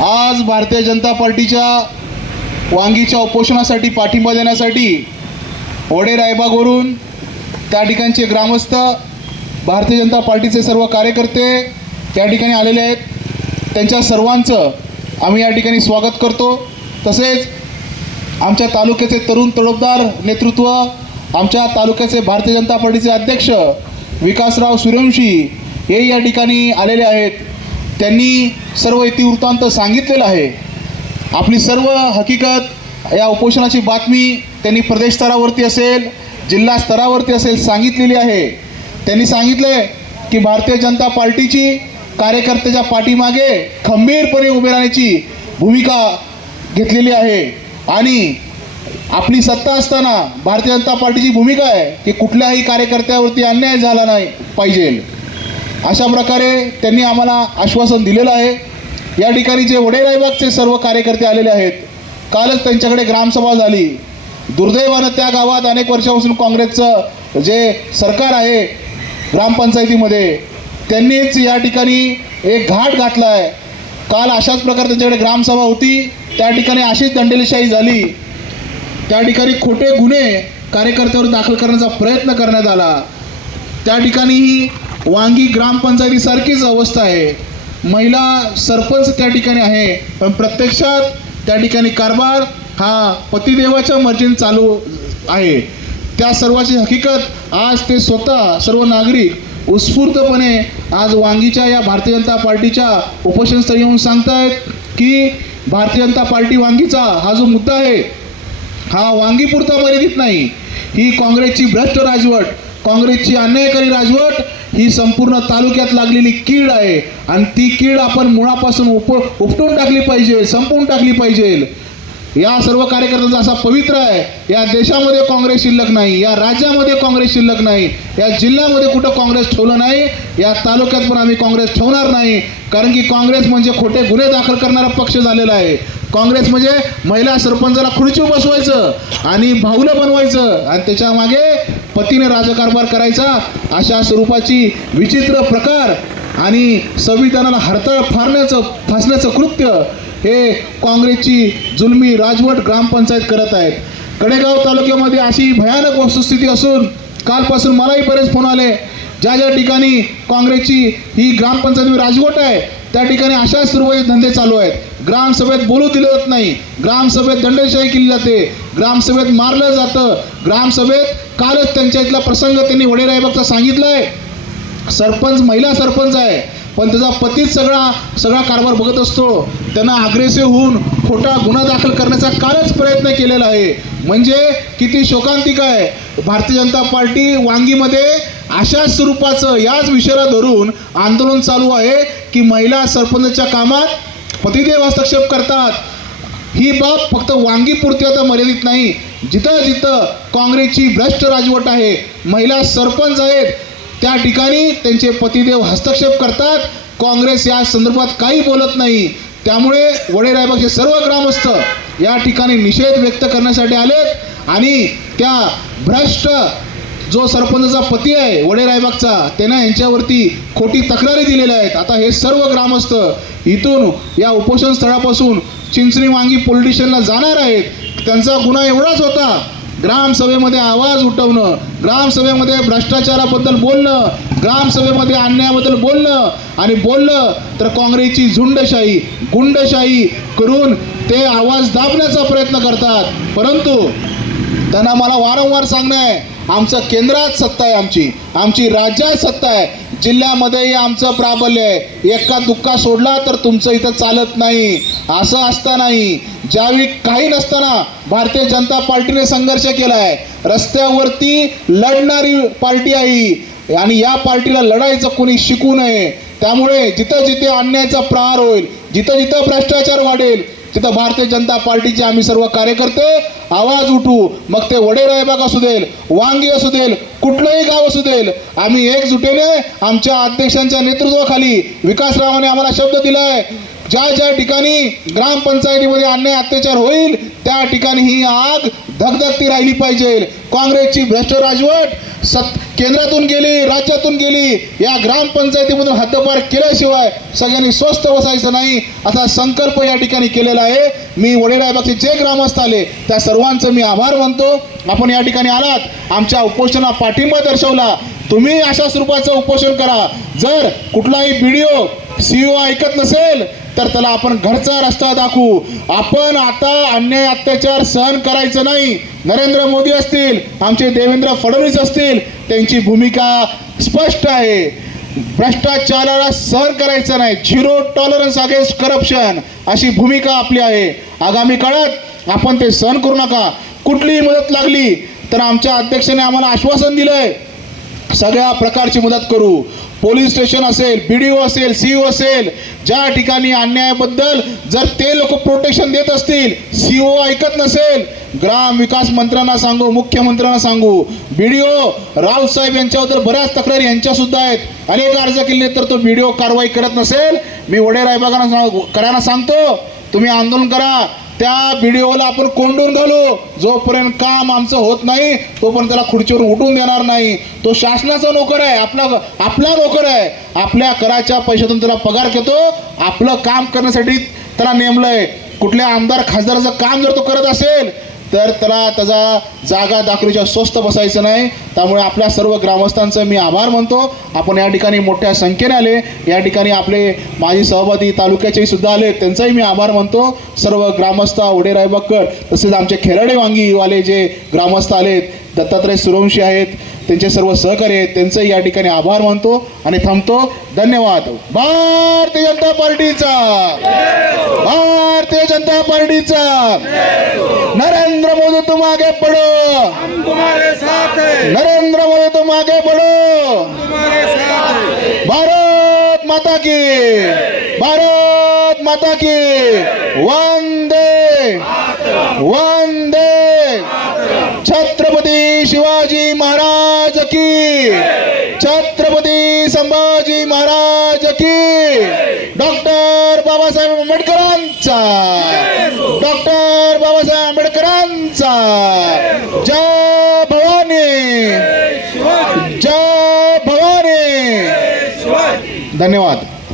आज भारतीय जनता पार्टीच्या वांगीच्या उपोषणासाठी पाठिंबा देण्यासाठी वडे रायबागवरून त्या ठिकाणचे ग्रामस्थ भारतीय जनता पार्टीचे सर्व कार्यकर्ते त्या ठिकाणी आलेले आहेत. त्यांच्या सर्वांचं आम्ही या ठिकाणी स्वागत करतो. तसेच आमच्या तालुक्याचे तरुण तडफदार नेतृत्व आमच्या तालुक्याचे भारतीय जनता पार्टीचे अध्यक्ष विकासराव सूर्यवंशी हे या ठिकाणी आलेले आहेत. त्यांनी सर्व इतिवृत्तांत सांगितलेलं आहे. आपली सर्व हकीकत या उपोषणाची बातमी त्यांनी प्रदेश स्तरावरती असेल जिल्हा स्तरावरती असेल सांगितलेली आहे. त्यांनी सांगितले की भारतीय जनता पार्टीची कार्यकर्त्याच्या पाठीमागे खंबीरपणे उभे राहण्याची भूमिका घेतलेली आहे. आणि आपली सत्ता असताना भारतीय जनता पार्टीची भूमिका आहे की कुठल्याही कार्यकर्त्यावरती अन्याय झाला नाही पाहिजे. अशा प्रकारे त्यांनी आम्हाला आश्वासन दिलेलं आहे. या ठिकाणी जे वडेराईबागचे सर्व कार्यकर्ते आलेले आहेत कालच त्यांच्याकडे ग्रामसभा झाली. दुर्दैवानं त्या गावात अनेक वर्षापासून काँग्रेसचं जे सरकार आहे ग्रामपंचायतीमध्ये त्यांनीच या ठिकाणी एक घाट घातला आहे. काल अशाच प्रकारे त्यांच्याकडे ग्रामसभा होती त्या ठिकाणी अशीच दंडेलशाही झाली. त्या ठिकाणी खोटे गुन्हे कार्यकर्त्यावर दाखल करण्याचा प्रयत्न करण्यात आला. त्या ठिकाणीही वांगी ग्रामपंचायतीसारखीच अवस्था आहे. महिला सरपंच त्या ठिकाणी आहे पण प्रत्यक्षात त्या ठिकाणी कारभार हा पतिदेवाच्या मर्जीने चालू आहे. त्या सर्वाची हकीकत आज ते स्वतः सर्व नागरिक उत्स्फूर्तपणे आज वांगीच्या या भारतीय जनता पार्टीच्या उपोषणस्थळी येऊन सांगतायत की भारतीय जनता पार्टी वांगीचा हा जो मुद्दा आहे हा वांगीपुरता मर्यादित नाही. ही काँग्रेसची भ्रष्ट राजवट काँग्रेसची अन्यायकारी राजवट ही संपूर्ण तालुक्यात लागलेली कीड आहे. आणि ती कीड आपण मुळापासून उप उपटून टाकली पाहिजे संपवून टाकली पाहिजे. या सर्व कार्यकर्त्यांचा असा पवित्र आहे. या देशामध्ये काँग्रेस शिल्लक नाही या राज्यामध्ये काँग्रेस शिल्लक नाही या जिल्ह्यामध्ये कुठं काँग्रेस ठेवलं नाही या तालुक्यात पण आम्ही काँग्रेस ठेवणार नाही. कारण की काँग्रेस म्हणजे खोटे गुन्हे दाखल करणारा पक्ष झालेला आहे. काँग्रेस म्हणजे महिला सरपंचाला खुर्ची बसवायचं आणि भाऊलं बनवायचं आणि त्याच्यामागे पतीने राजकारभार करायचा अशा स्वरूपाची विचित्र प्रकार आणि संविधानाला हरताळ फारण्याचं फासण्याचं कृत्य हे काँग्रेसची जुलमी राजवट ग्रामपंचायत करत आहेत. कडेगाव तालुक्यामध्ये अशी भयानक वस्तुस्थिती असून कालपासून मलाही बरेच फोन आले. ज्या ज्या ठिकाणी काँग्रेसची ही ग्रामपंचायत राजवट आहे त्या ठिकाणी अशा सर्व धंदे चालू आहेत. ग्रामसभेत बोलू दिलं जात नाही. ग्रामसभेत दंडशाही केली जाते. ग्रामसभेत मारलं जातं. ग्रामसभेत कालच त्यांच्या इथला प्रसंग त्यांनी वडेरायबागचा सांगितलं आहे सरपंच महिला सरपंच आहे. पण त्याचा पतीच सगळा सगळा कारभार बघत असतो. त्यांना अग्रेसिव्ह होऊन खोटा गुन्हा दाखल करण्याचा कालच प्रयत्न केलेला आहे. म्हणजे किती शोकांतिक आहे. भारतीय जनता पार्टी वांगीमध्ये अशा स्वरूपाचं याच विषयाला धरून आंदोलन चालू आहे की महिला सरपंचच्या कामात पतिदेव हस्तक्षेप करतात. ही बाब फक्त वांगीपुरती आता मर्यादित नाही. जिथं जिथं काँग्रेसची भ्रष्ट राजवट आहे महिला सरपंच आहेत त्या ठिकाणी त्यांचे पतिदेव हस्तक्षेप करतात. काँग्रेस या संदर्भात काही बोलत नाही. त्यामुळे वडेरायबागचे सर्व ग्रामस्थ या ठिकाणी निषेध व्यक्त करण्यासाठी आलेत आणि त्या भ्रष्ट जो सरपंचचा पती आहे वडेरायबागचा त्यानं यांच्यावरती खोटी तक्रारी दिलेल्या आहेत. आता हे सर्व ग्रामस्थ इथून या उपोषण स्थळापासून चिंचणी वांगी पोलिटिशियनला जाणार आहेत. त्यांचा गुन्हा एवढाच होता. ग्रामसभेमध्ये आवाज उठवणं ग्रामसभेमध्ये भ्रष्टाचाराबद्दल बोलणं ग्रामसभेमध्ये अन्यायाबद्दल बोलणं आणि बोललं तर काँग्रेसची झुंडशाही गुंडशाही करून ते आवाज दाबण्याचा प्रयत्न करतात. परंतु त्यांना मला वारंवार सांगणं आहे आमचं केंद्रात सत्ता आहे आमची. आमची राज्यात सत्ता आहे. जिल्ह्यामध्येही आमचं प्राबल्य आहे. एका दुःखा सोडला तर तुमचं इथं चालत नाही. असं असतानाही ज्यावेळी काही नसताना भारतीय जनता पार्टीने संघर्ष केला आहे रस्त्यावरती लढणारी पार्टी आहे. आणि या पार्टीला लढायचं कोणी शिकू नये. त्यामुळे जिथं जिथे अन्यायाचा प्रहार होईल जिथं जिथं भ्रष्टाचार वाढेल तिथं भारतीय जनता पार्टीचे आम्ही सर्व कार्यकर्ते आवाज उठू. मग ते वडेरायबाग असू देल वांगी असू देल कुठलंही गाव असू देल आम्ही एकजुटीने आमच्या अध्यक्षांच्या नेतृत्वाखाली विकासरावाने आम्हाला शब्द दिलाय. ज्या ज्या ठिकाणी ग्रामपंचायतीमध्ये अन्याय अत्याचार होईल त्या ठिकाणी ही आग धगधगती राहिली पाहिजे. काँग्रेसची भ्रष्ट राजवट सत केंद्रातून गेली राज्यातून गेली या ग्रामपंचायतीमधून हद्दपार केल्याशिवाय सगळ्यांनी स्वस्थ बसायचं नाही असा संकल्प या ठिकाणी केलेला आहे. मी वडेरायबागचे जे ग्रामस्थ आले त्या सर्वांचं मी आभार मानतो. आपण या ठिकाणी आलात आमच्या उपोषणा पाठिंबा दर्शवला. तुम्ही अशा स्वरूपाचं उपोषण करा. जर कुठलाही व्हिडिओ सीईओ ऐकत नसेल तर त्याला आपण घरचा रस्ता दाखवू. आपण आता अन्याय अत्याचार सहन करायचं नाही. नरेंद्र मोदी असतील आमचे देवेंद्र फडणवीस असतील त्यांची भूमिका स्पष्ट आहे. भ्रष्टाचाराला सहन करायचं नाही. झिरो टॉलरन्स अगेन्स्ट करप्शन अशी भूमिका आपली आहे. आगामी काळात आपण ते सहन करू नका. कुठलीही मदत लागली तर आमच्या अध्यक्षाने आम्हाला आश्वासन दिलंय सगळ्या प्रकारची मदत करू. पोलीस स्टेशन असेल बी डी ओ असेल सी ओ असेल ज्या ठिकाणी अन्यायाबद्दल जर ते लोक प्रोटेक्शन देत असतील सी ओ ऐकत नसेल ग्राम विकास मंत्र्यांना सांगू मुख्यमंत्र्यांना सांगू. बी डी ओ रावसाहेब यांच्याबद्दल बऱ्याच तक्रारी यांच्यासुद्धा आहेत. अनेक अर्ज केले तर तो बी डी ओ कारवाई करत नसेल. मी वडेरायबागांना सांग करायला सांगतो. तुम्ही आंदोलन करा. त्या व्हिडिओला आपण कोंडून घालू. जोपर्यंत काम आमचं होत नाही तोपर्यंत त्याला खुर्चीवर उठून देणार नाही. तो शासनाचा नोकर आहे आपला आपला नोकर आहे. आपल्या कराच्या पैशातून त्याला पगार घेतो. आपलं काम करण्यासाठी त्याला नेमलंय. कुठल्या आमदार खासदाराचं काम जर तो करत असेल तर त्याला त्याचा जागा दाखवलीच्या स्वस्त बसायचं नाही. त्यामुळे आपल्या सर्व ग्रामस्थांचं मी आभार मानतो. आपण या ठिकाणी मोठ्या संख्येने आले. या ठिकाणी आपले माजी सहभागी तालुक्याचेही सुद्धा आले. त्यांचाही मी आभार मानतो. सर्व ग्रामस्थ वडेरायबागकर तसेच आमचे खेराडे वांगीवाले जे ग्रामस्थ आलेत दत्तात्रय सुरवंशी आहेत त्यांचे सर्व सहकारी आहेत त्यांचंही या ठिकाणी आभार मानतो आणि थांबतो. धन्यवाद. भारतीय जनता पार्टीचा. भारतीय जनता पार्टीचा. नरेंद्र मोदी तुम आगे पडो. नरेंद्र मोदी तुम आगे पडो. भारत माता की. भारत माता की. वंदे. वंदे. बाबासाहेब आंबेडकरांचा. डॉक्टर बाबासाहेब आंबेडकरांचा. जय भवानी. जय भवानी. धन्यवाद.